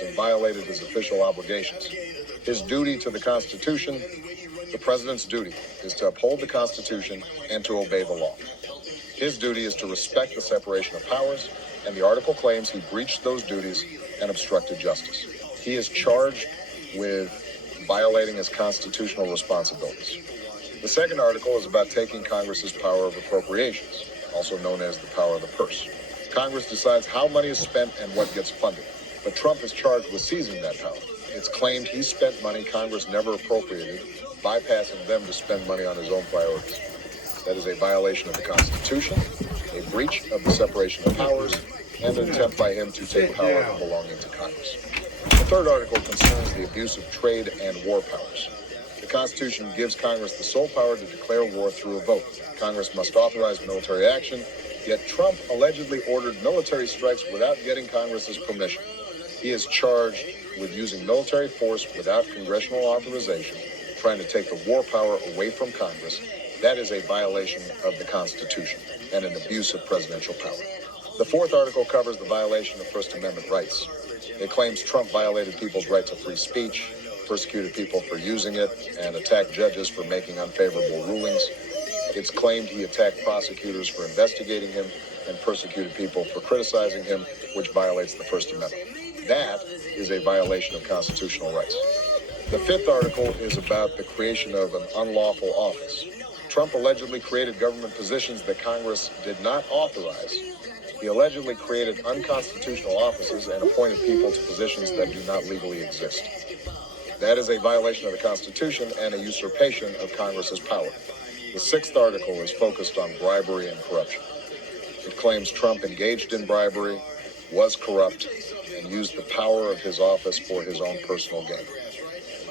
and violated his official obligations. His duty to the Constitution, the president's duty, is to uphold the Constitution and to obey the law. His duty is to respect the separation of powers, and the article claims he breached those duties and obstructed justice. He is charged with violating his constitutional responsibilities. The second article is about taking Congress's power of appropriations, also known as the power of the purse. Congress decides how money is spent and what gets funded, but Trump is charged with seizing that power. It's claimed he spent money Congress never appropriated, bypassing them to spend money on his own priorities. That is a violation of the Constitution, a breach of the separation of powers, and an attempt by him to take power belonging to Congress. The third article concerns the abuse of trade and war powers. The Constitution gives Congress the sole power to declare war through a vote. Congress must authorize military action, yet Trump allegedly ordered military strikes without getting Congress's permission. He is charged with using military force without congressional authorization, trying to take the war power away from Congress. That is a violation of the Constitution and an abuse of presidential power. The fourth article covers the violation of First Amendment rights. It claims Trump violated people's right to free speech, persecuted people for using it, and attacked judges for making unfavorable rulings. It's claimed he attacked prosecutors for investigating him and persecuted people for criticizing him, which violates the First Amendment. That is a violation of constitutional rights. The fifth article is about the creation of an unlawful office. Trump allegedly created government positions that Congress did not authorize. He allegedly created unconstitutional offices and appointed people to positions that do not legally exist. That is a violation of the Constitution and a usurpation of Congress's power. The sixth article is focused on bribery and corruption. It claims Trump engaged in bribery, was corrupt, and used the power of his office for his own personal gain.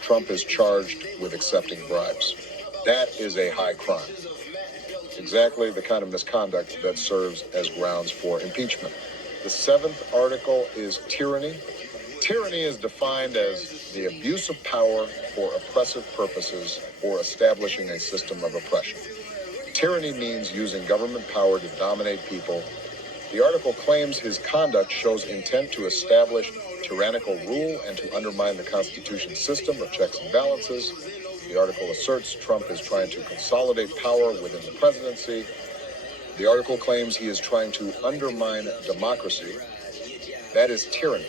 Trump is charged with accepting bribes. That is a high crime. Exactly the kind of misconduct that serves as grounds for impeachment. The seventh article is tyranny. Tyranny is defined as the abuse of power for oppressive purposes or establishing a system of oppression. Tyranny means using government power to dominate people. The article claims his conduct shows intent to establish tyrannical rule and to undermine the Constitution's system of checks and balances. The article asserts Trump is trying to consolidate power within the presidency. The article claims he is trying to undermine democracy. That is tyranny.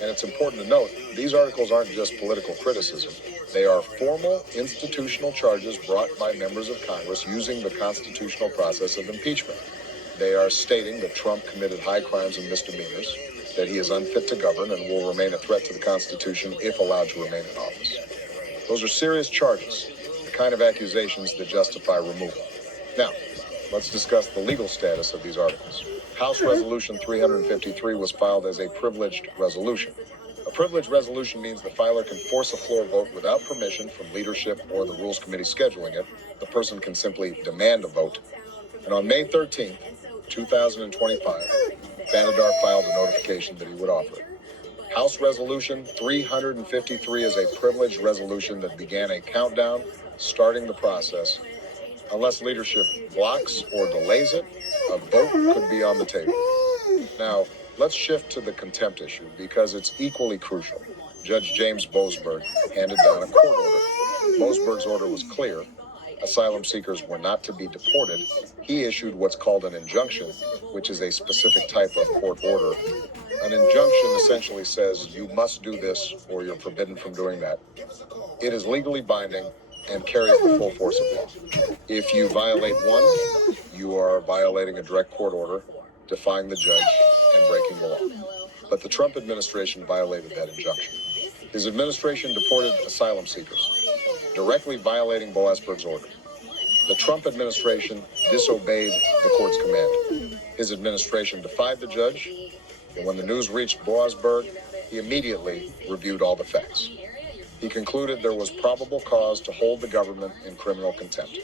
And it's important to note, these articles aren't just political criticism. They are formal institutional charges brought by members of Congress using the constitutional process of impeachment. They are stating that Trump committed high crimes and misdemeanors, that he is unfit to govern and will remain a threat to the Constitution if allowed to remain in office. Those are serious charges, the kind of accusations that justify removal. Now, let's discuss the legal status of these articles. House Resolution 353 was filed as a privileged resolution. A privileged resolution means the filer can force a floor vote without permission from leadership or the Rules Committee scheduling it. The person can simply demand a vote. And on May 13th, 2025, Banadar filed a notification that he would offer it. House Resolution 353 is a privileged resolution that began a countdown, starting the process. Unless leadership blocks or delays it, a vote could be on the table. Now, let's shift to the contempt issue because it's equally crucial. Judge James Boasberg handed down a court order. Boasberg's order was clear. Asylum seekers were not to be deported. He issued what's called an injunction, which is a specific type of court order. An injunction essentially says you must do this or you're forbidden from doing that. It is legally binding and carries the full force of law. If you violate one, you are violating a direct court order, defying the judge, and breaking the law. But the Trump administration violated that injunction. His administration deported asylum seekers, directly violating Boasberg's order. The Trump administration disobeyed the court's command. His administration defied the judge, and when the news reached Boasberg, he immediately reviewed all the facts. He concluded there was probable cause to hold the government in criminal contempt.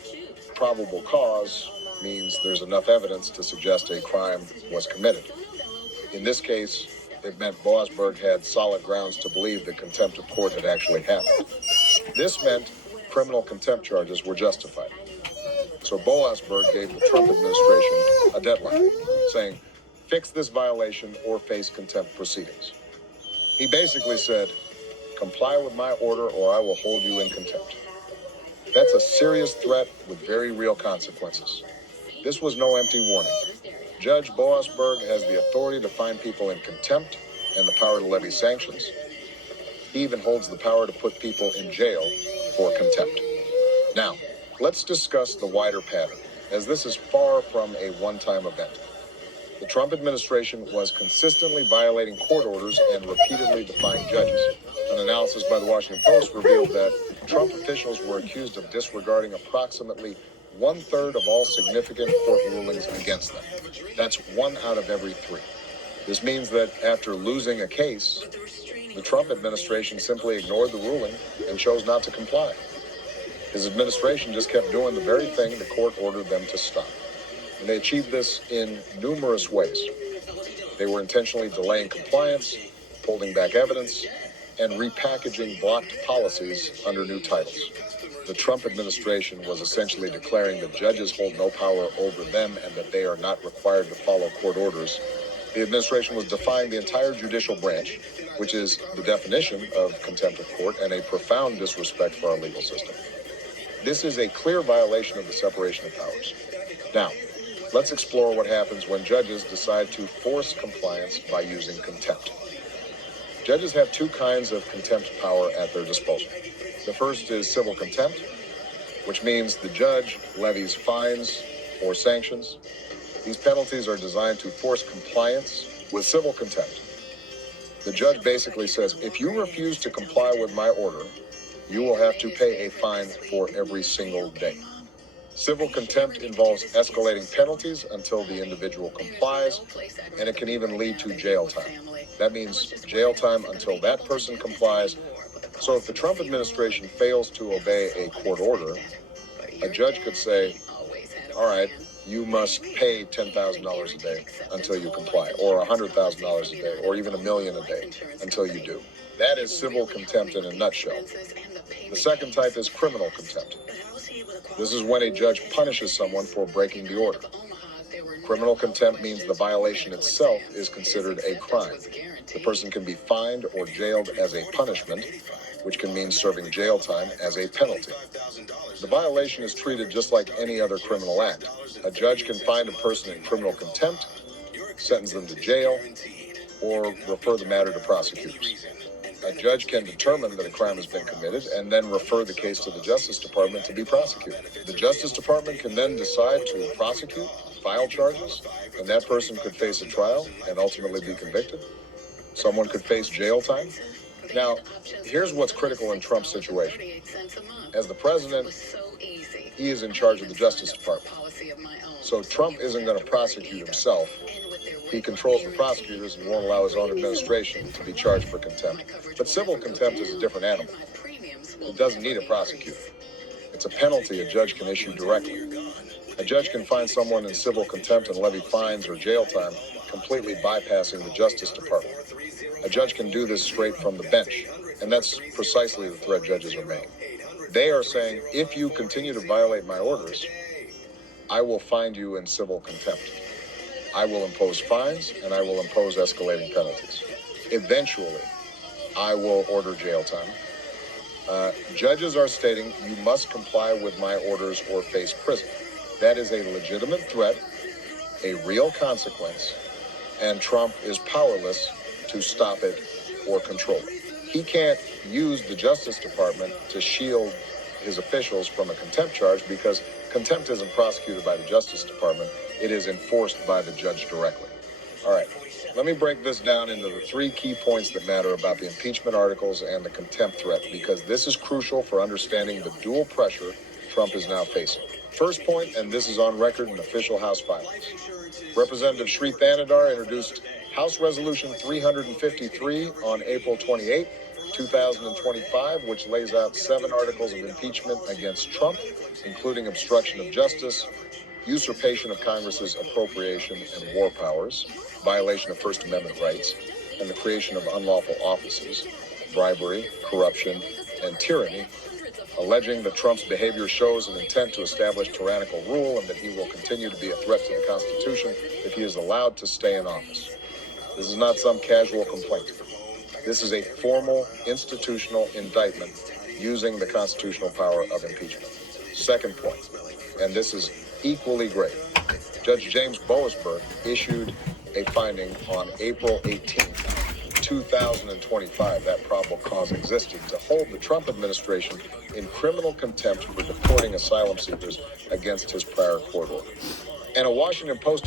Probable cause means there's enough evidence to suggest a crime was committed. In this case, it meant Boasberg had solid grounds to believe the contempt of court had actually happened. This meant criminal contempt charges were justified. So Boasberg gave the Trump administration a deadline, saying, fix this violation or face contempt proceedings. He basically said, comply with my order or I will hold you in contempt. That's a serious threat with very real consequences. This was no empty warning. Judge Boasberg has the authority to find people in contempt and the power to levy sanctions. He even holds the power to put people in jail for contempt. Now, let's discuss the wider pattern, as this is far from a one-time event. The Trump administration was consistently violating court orders and repeatedly defying judges. An analysis by the Washington Post revealed that Trump officials were accused of disregarding approximately one-third of all significant court rulings against them. That's 1 out of every 3. This means that after losing a case, the Trump administration simply ignored the ruling and chose not to comply. His administration just kept doing the very thing the court ordered them to stop. And they achieved this in numerous ways. They were intentionally delaying compliance, holding back evidence, and repackaging blocked policies under new titles. The Trump administration was essentially declaring that judges hold no power over them and that they are not required to follow court orders. The administration was defying the entire judicial branch, which is the definition of contempt of court and a profound disrespect for our legal system. This is a clear violation of the separation of powers. Now, let's explore what happens when judges decide to force compliance by using contempt. Judges have 2 kinds of contempt power at their disposal. The first is civil contempt, which means the judge levies fines or sanctions. These penalties are designed to force compliance with civil contempt. The judge basically says, if you refuse to comply with my order, you will have to pay a fine for every single day. Civil contempt involves escalating penalties until the individual complies, and it can even lead to jail time. That means jail time until that person complies. So if the Trump administration fails to obey a court order, a judge could say, all right, you must pay $10,000 a day until you comply, or $100,000 a day, or even $1 million a day until you do. That is civil contempt in a nutshell. The second type is criminal contempt. This is when a judge punishes someone for breaking the order. Criminal contempt means the violation itself is considered a crime. The person can be fined or jailed as a punishment, which can mean serving jail time as a penalty. The violation is treated just like any other criminal act. A judge can find a person in criminal contempt, sentence them to jail, or refer the matter to prosecutors. A judge can determine that a crime has been committed and then refer the case to the Justice Department to be prosecuted. The Justice Department can then decide to prosecute, file charges, and that person could face a trial and ultimately be convicted. Someone could face jail time. Now, here's what's critical in Trump's situation. As the president, he is in charge of the Justice Department. So Trump isn't going to prosecute himself. He controls the prosecutors and won't allow his own administration to be charged for contempt. But civil contempt is a different animal. It doesn't need a prosecutor. It's a penalty a judge can issue directly. A judge can find someone in civil contempt and levy fines or jail time, completely bypassing the Justice Department. A judge can do this straight from the bench, and that's precisely the threat judges are making. They are saying, if you continue to violate my orders, I will find you in civil contempt. I will impose fines, and I will impose escalating penalties. Eventually, I will order jail time. Judges are stating, you must comply with my orders or face prison. That is a legitimate threat, a real consequence, and Trump is powerless to stop it or control it. He can't use the Justice Department to shield his officials from a contempt charge because contempt isn't prosecuted by the Justice Department. It is enforced by the judge directly. All right, let me break this down into the 3 key points that matter about the impeachment articles and the contempt threat, because this is crucial for understanding the dual pressure Trump is now facing. First point, and this is on record in official House filings. Representative Shri Thanedar introduced House Resolution 353 on April 28, 2025, which lays out 7 articles of impeachment against Trump, including obstruction of justice, usurpation of Congress's appropriation and war powers, violation of First Amendment rights, and the creation of unlawful offices, bribery, corruption, and tyranny, alleging that Trump's behavior shows an intent to establish tyrannical rule and that he will continue to be a threat to the Constitution if he is allowed to stay in office. This is not some casual complaint. This is a formal institutional indictment using the constitutional power of impeachment. Second point, and this is equally grave, Judge James Boasberg issued a finding on April 18, 2025, that probable cause existed to hold the Trump administration in criminal contempt for deporting asylum seekers against his prior court order. And a Washington Post